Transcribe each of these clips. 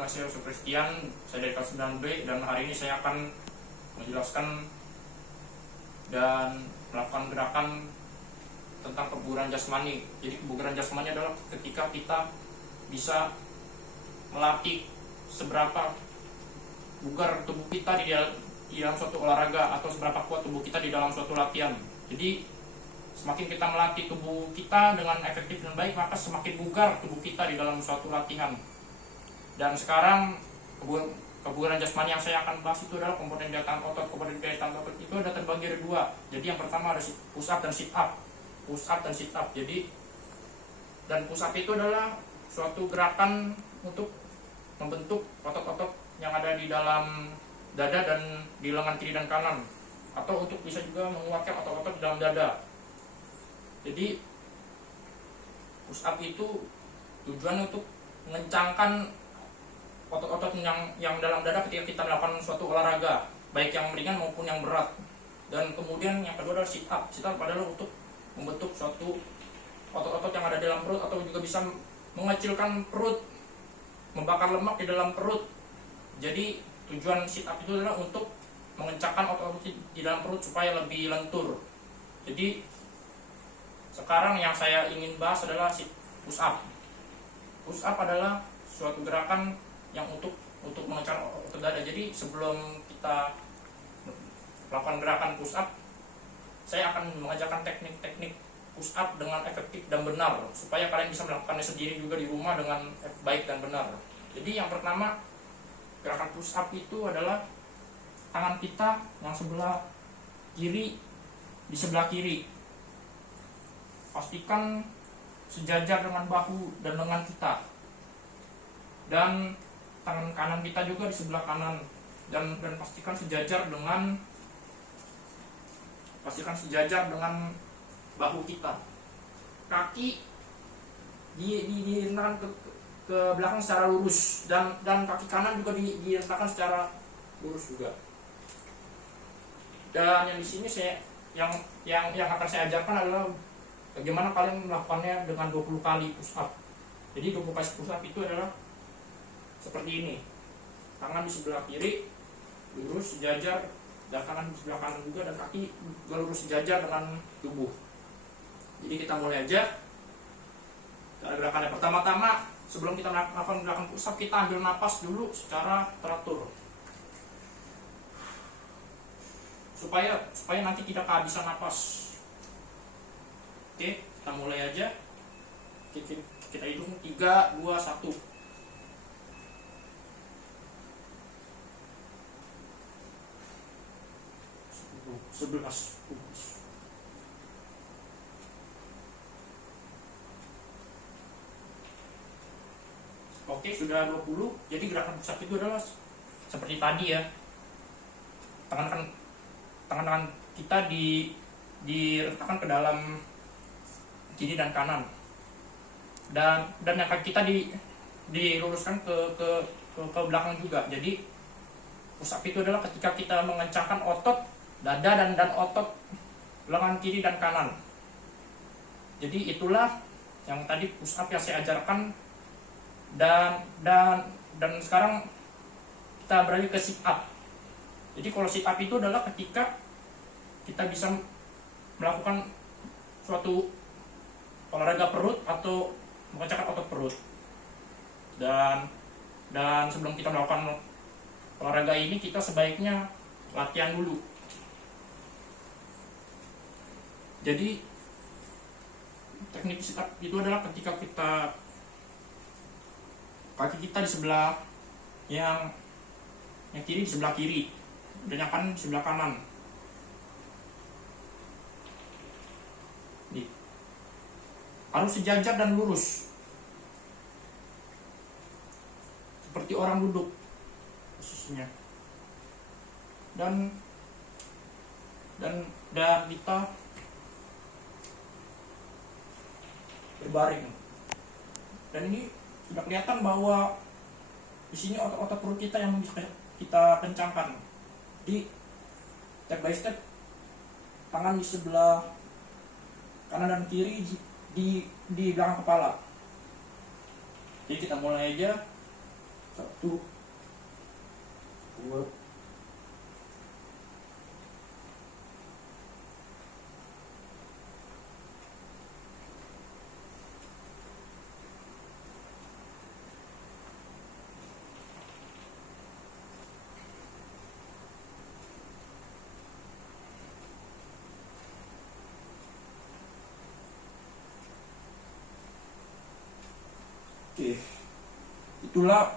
nama saya Yusuf Christian, saya dari kelas 9B, dan hari ini saya akan menjelaskan dan melakukan gerakan tentang kebugaran jasmani. Jadi kebugaran jasmani adalah ketika kita bisa melatih seberapa bugar tubuh kita di dalam suatu olahraga, atau seberapa kuat tubuh kita di dalam suatu latihan. Jadi semakin kita melatih tubuh kita dengan efektif dan baik, maka semakin bugar tubuh kita di dalam suatu latihan. Dan sekarang kebugaran jasmani yang saya akan bahas itu adalah komponen daya tahan otot. Komponen daya tahan otot itu ada terbagi dari dua. Jadi yang pertama ada push up dan sit up. Push up dan sit up. Jadi dan push up itu adalah suatu gerakan untuk membentuk otot-otot yang ada di dalam dada dan di lengan kiri dan kanan, atau untuk bisa juga menguatkan otot-otot di dalam dada. Jadi push up itu tujuannya untuk mengencangkan otot-otot yang dalam dada ketika kita melakukan suatu olahraga, baik yang ringan maupun yang berat. Dan kemudian yang kedua adalah sit up. Sit up adalah untuk membentuk suatu otot-otot yang ada di dalam perut, atau juga bisa mengecilkan perut, membakar lemak di dalam perut. Jadi tujuan sit up itu adalah untuk mengencangkan otot-otot di dalam perut supaya lebih lentur. Jadi sekarang yang saya ingin bahas adalah push up. Push up adalah suatu gerakan yang untuk mengencangkan otot dada. Jadi sebelum kita melakukan gerakan push up, saya akan mengajarkan teknik-teknik push up dengan efektif dan benar, supaya kalian bisa melakukannya sendiri juga di rumah dengan baik dan benar. Jadi yang pertama, gerakan push up itu adalah tangan kita yang sebelah kiri di sebelah kiri. Pastikan sejajar dengan bahu dan lengan kita. Dan tangan kanan kita juga di sebelah kanan, dan pastikan sejajar dengan bahu kita. Kaki dihentakkan ke belakang secara lurus, dan kaki kanan juga dihentakkan secara lurus juga. Dan yang di sini yang akan saya ajarkan adalah bagaimana kalian melakukannya dengan 20 kali push up. Jadi 20 kali push up itu adalah seperti ini. Tangan di sebelah kiri lurus sejajar, dan tangan di sebelah kanan juga, dan kaki juga lurus sejajar dengan tubuh. Jadi kita mulai aja. Gerakan yang pertama-tama, sebelum kita melakukan gerakan push up, kita ambil napas dulu secara teratur, supaya nanti tidak kehabisan napas. Oke, kita mulai aja. Kita hitung 3, 2, 1. 11. Oke, sudah 20. Jadi gerakan push up itu adalah seperti tadi ya. Tangan kita diletakkan ke dalam kiri dan kanan. Dan yang kaki kita diluruskan ke belakang juga. Jadi push up itu adalah ketika kita mengencangkan otot dada dan otot lengan kiri dan kanan. Jadi itulah yang tadi push up yang saya ajarkan. Dan sekarang kita beralih ke sit up. Jadi kalau sit up itu adalah ketika kita bisa melakukan suatu olahraga perut atau mengencangkan otot perut. Dan sebelum kita melakukan olahraga ini, kita sebaiknya latihan dulu. Jadi teknik sit up itu adalah ketika kaki kita di sebelah yang kiri di sebelah kiri, dan yang kanan di sebelah kanan. Harus sejajar dan lurus, seperti orang duduk khususnya. Dan kita berbaring. Dan ini sudah kelihatan bahwa di sini otot-otot perut kita yang bisa kita kencangkan. Di step by step, tangan di sebelah kanan dan kiri di belakang kepala. Jadi kita mulai aja. 1, 1, 2, oke. Itulah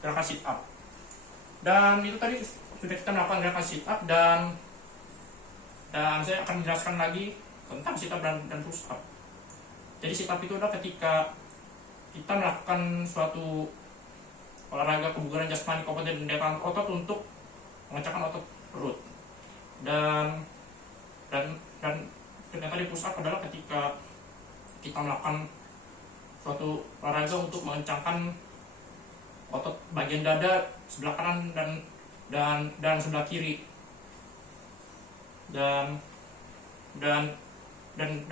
gerakan sit up. Dan itu tadi sudah kita melakukan gerakan sit up, dan saya akan menjelaskan lagi tentang sit up dan push up. Jadi sit up itu adalah ketika kita melakukan suatu olahraga kebugaran jasmani, komponen daya tahan otot untuk mengencangkan otot perut. Dan tadi push up adalah ketika kita melakukan suatu olahraga untuk mengencangkan otot bagian dada sebelah kanan dan sebelah kiri. Dan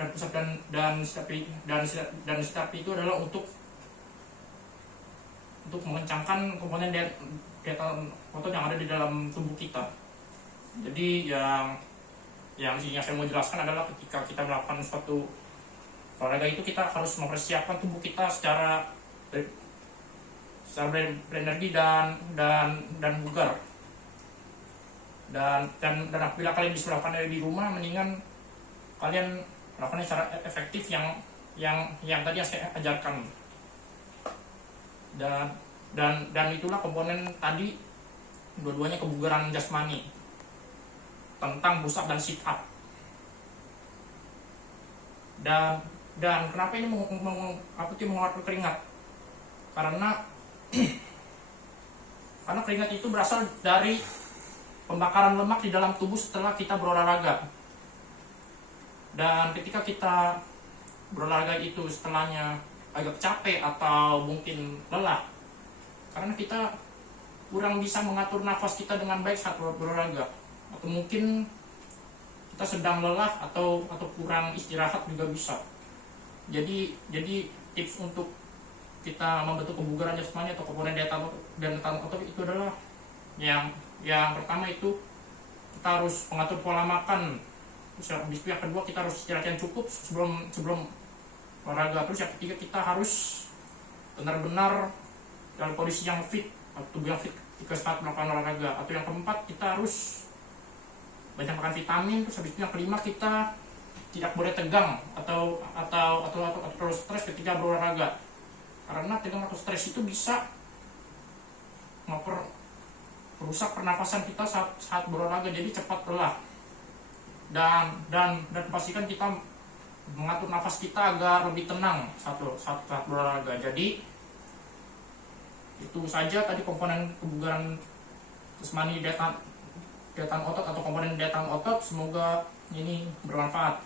push up dan sit up itu adalah untuk mengencangkan komponen daya tahan otot yang ada di dalam tubuh kita. Jadi yang saya mau jelaskan adalah ketika kita melakukan suatu olahraga itu, kita harus mempersiapkan tubuh kita secara berenergi dan bugar. Dan apabila kalian bisa melakukannya di rumah, mendingan kalian melakukannya secara efektif yang tadi saya ajarkan. Dan itulah komponen tadi, dua-duanya kebugaran jasmani, tentang push up dan sit up. Dan kenapa ini mengeluarkan keringat? Karena keringat itu berasal dari pembakaran lemak di dalam tubuh setelah kita berolahraga. Dan ketika kita berolahraga itu setelahnya agak capek atau mungkin lelah, karena kita kurang bisa mengatur nafas kita dengan baik saat berolahraga, atau mungkin kita sedang lelah atau kurang istirahat juga bisa. Jadi tips untuk kita membentuk kebugaran jasmani atau komponen daya tahan otot itu adalah yang pertama itu kita harus mengatur pola makan. Terus habis itu yang kedua, kita harus istirahat yang cukup sebelum olahraga. Terus yang ketiga, kita harus benar-benar dalam kondisi yang fit, atau tubuh yang fit ketika saat melakukan olahraga. Atau yang keempat, kita harus banyak makan vitamin. Terus habis itu yang kelima, kita tidak boleh tegang atau terlalu stres ketika berolahraga, karena tegang atau stres itu bisa merusak pernafasan kita saat berolahraga, jadi cepat lelah. Dan pastikan kita mengatur nafas kita agar lebih tenang saat berolahraga. Jadi itu saja tadi komponen kebugaran jasmani, daya tahan otot atau komponen daya tahan otot. Semoga ini bermanfaat.